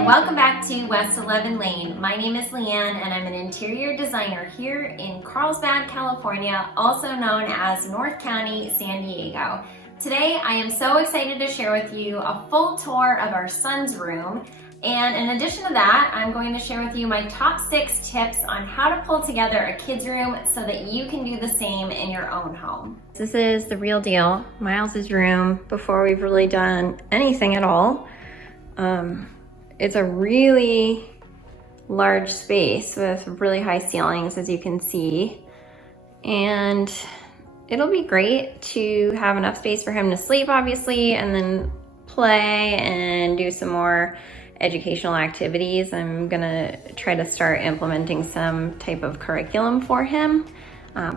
and welcome back to West 11 Lane. My name is Leanne and I'm an interior designer here in Carlsbad, California, also known as North County, San Diego. Today I am so excited to share with you a full tour of our son's room, and in addition to that, I'm going to share with you my top 6 tips on how to pull together a kid's room so that you can do the same in your own home. This is the real deal, Miles's room, before we've really done anything at all. It's a really large space with really high ceilings, as you can see, and it'll be great to have enough space for him to sleep, obviously, and then play and do some more educational activities. I'm gonna try to start implementing some type of curriculum for him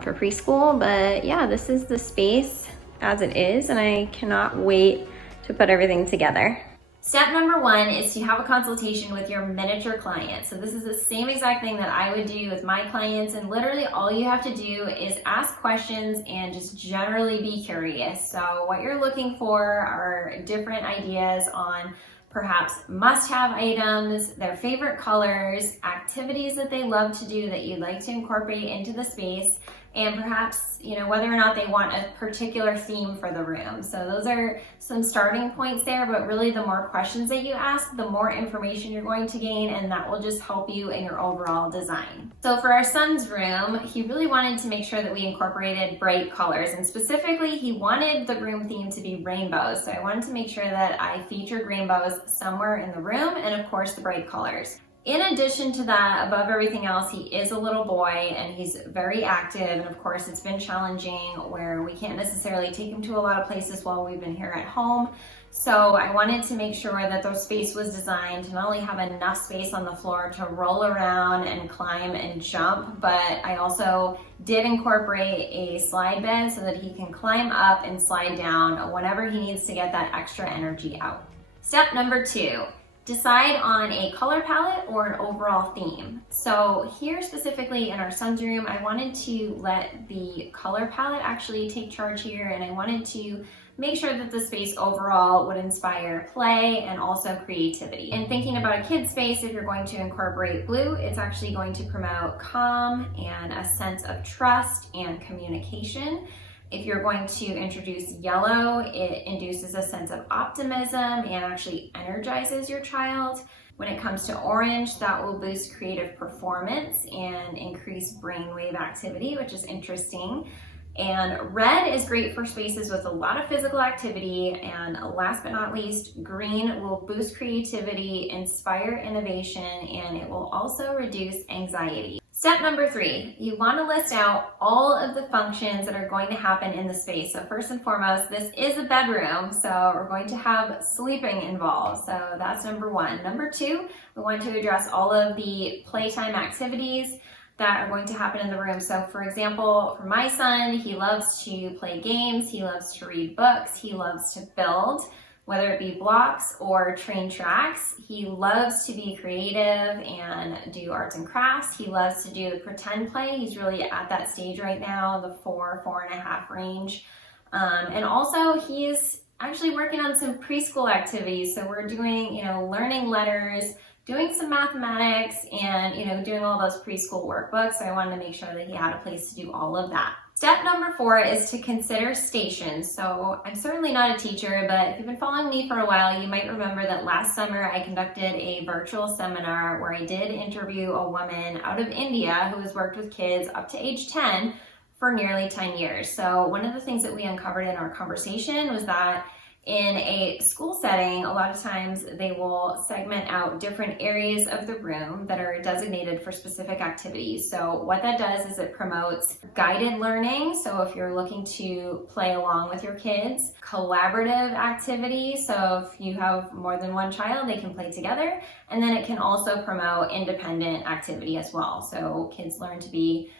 for preschool, but yeah, this is the space as it is, and I cannot wait to put everything together. Step number 1 is to have a consultation with your miniature client. So this is the same exact thing that I would do with my clients, and literally all you have to do is ask questions and just generally be curious. So what you're looking for are different ideas on perhaps must-have items, their favorite colors, activities that they love to do that you'd like to incorporate into the space, and perhaps, whether or not they want a particular theme for the room. So those are some starting points there, but really the more questions that you ask, the more information you're going to gain, and that will just help you in your overall design. So for our son's room, he really wanted to make sure that we incorporated bright colors, and specifically he wanted the room theme to be rainbows. So I wanted to make sure that I featured rainbows somewhere in the room, and of course the bright colors. In addition to that, above everything else, he is a little boy and he's very active, and of course it's been challenging where we can't necessarily take him to a lot of places while we've been here at home. So I wanted to make sure that the space was designed to not only have enough space on the floor to roll around and climb and jump, but I also did incorporate a slide bed so that he can climb up and slide down whenever he needs to get that extra energy out. Step number 2. Decide on a color palette or an overall theme. So here specifically in our son's room, I wanted to let the color palette actually take charge here, and I wanted to make sure that the space overall would inspire play and also creativity. And thinking about a kid's space, if you're going to incorporate blue, it's actually going to promote calm and a sense of trust and communication. If you're going to introduce yellow, it induces a sense of optimism and actually energizes your child. When it comes to orange, that will boost creative performance and increase brainwave activity, which is interesting. And red is great for spaces with a lot of physical activity. And last but not least, green will boost creativity, inspire innovation, and it will also reduce anxiety. Step number 3, you want to list out all of the functions that are going to happen in the space. So first and foremost, this is a bedroom, so we're going to have sleeping involved. So that's number 1. Number 2, we want to address all of the playtime activities that are going to happen in the room. So for example, for my son, he loves to play games, he loves to read books, he loves to build, whether it be blocks or train tracks. He loves to be creative and do arts and crafts. He loves to do the pretend play. He's really at that stage right now, the 4.5 range. And also he's actually working on some preschool activities. So we're doing, learning letters, doing some mathematics, and doing all those preschool workbooks. So I wanted to make sure that he had a place to do all of that. Step number 4 is to consider stations. So I'm certainly not a teacher, but if you've been following me for a while, you might remember that last summer I conducted a virtual seminar where I did interview a woman out of India who has worked with kids up to age 10 for nearly 10 years. So one of the things that we uncovered in our conversation was that in a school setting, a lot of times they will segment out different areas of the room that are designated for specific activities. So what that does is it promotes guided learning. So if you're looking to play along with your kids, collaborative activities. So if you have more than one child, they can play together. And then it can also promote independent activity as well. So kids learn to be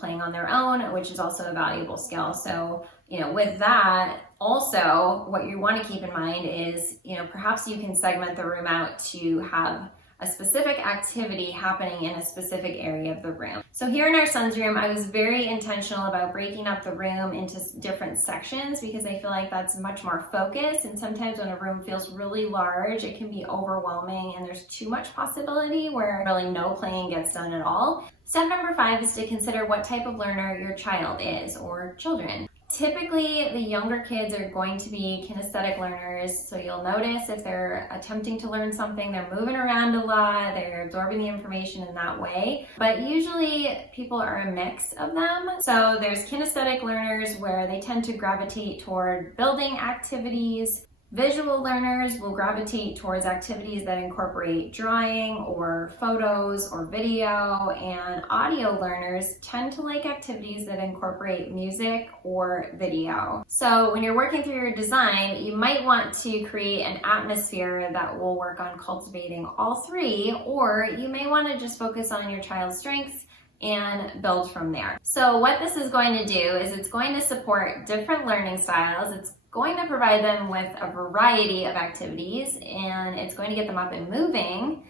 playing on their own, which is also a valuable skill. So, with that, also what you want to keep in mind is, perhaps you can segment the room out to have a specific activity happening in a specific area of the room. So here in our son's room, I was very intentional about breaking up the room into different sections because I feel like that's much more focused. And sometimes when a room feels really large, it can be overwhelming and there's too much possibility where really no playing gets done at all. Step number 5 is to consider what type of learner your child is or children. Typically, the younger kids are going to be kinesthetic learners, so you'll notice if they're attempting to learn something, they're moving around a lot, they're absorbing the information in that way. But usually, people are a mix of them. So there's kinesthetic learners where they tend to gravitate toward building activities. Visual learners will gravitate towards activities that incorporate drawing or photos or video, and audio learners tend to like activities that incorporate music or video. So when you're working through your design, you might want to create an atmosphere that will work on cultivating all 3, or you may want to just focus on your child's strengths and build from there. So what this is going to do is it's going to support different learning styles. It's going to provide them with a variety of activities, and it's going to get them up and moving,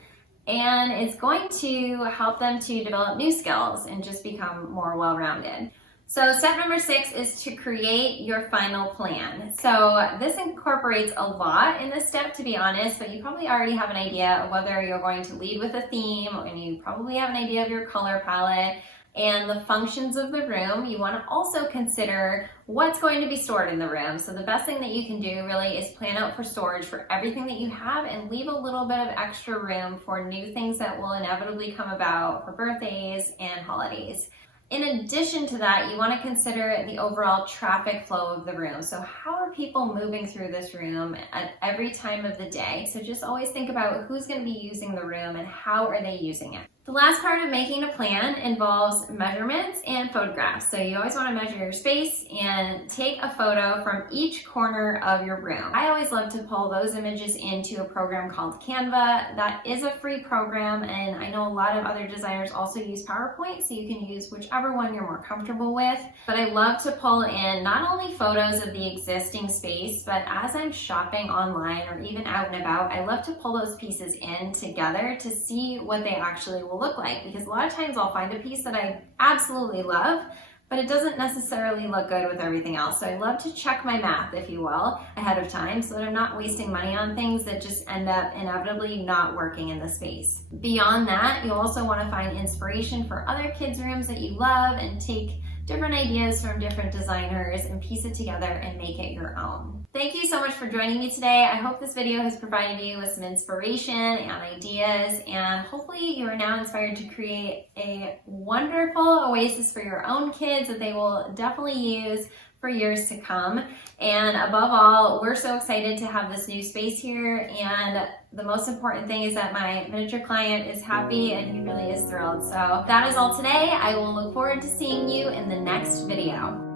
and it's going to help them to develop new skills and just become more well-rounded. So step number 6 is to create your final plan. So this incorporates a lot in this step, to be honest, but you probably already have an idea of whether you're going to lead with a theme, and you probably have an idea of your color palette and the functions of the room. You want to also consider what's going to be stored in the room. So the best thing that you can do really is plan out for storage for everything that you have and leave a little bit of extra room for new things that will inevitably come about for birthdays and holidays. In addition to that, you want to consider the overall traffic flow of the room. So how are people moving through this room at every time of the day? So just always think about who's going to be using the room and how are they using it. The last part of making a plan involves measurements and photographs. So you always want to measure your space and take a photo from each corner of your room. I always love to pull those images into a program called Canva. That is a free program, and I know a lot of other designers also use PowerPoint, so you can use whichever one you're more comfortable with. But I love to pull in not only photos of the existing space, but as I'm shopping online or even out and about, I love to pull those pieces in together to see what they actually will look like, because a lot of times I'll find a piece that I absolutely love, but it doesn't necessarily look good with everything else. So I love to check my math, if you will, ahead of time so that I'm not wasting money on things that just end up inevitably not working in the space. Beyond that, you also want to find inspiration for other kids' rooms that you love and take different ideas from different designers and piece it together and make it your own. Thank you so much for joining me today. I hope this video has provided you with some inspiration and ideas, and hopefully you are now inspired to create a wonderful oasis for your own kids that they will definitely use for years to come. And above all, we're so excited to have this new space here, and the most important thing is that my miniature client is happy and he really is thrilled. So that is all today. I will look forward to seeing you in the next video.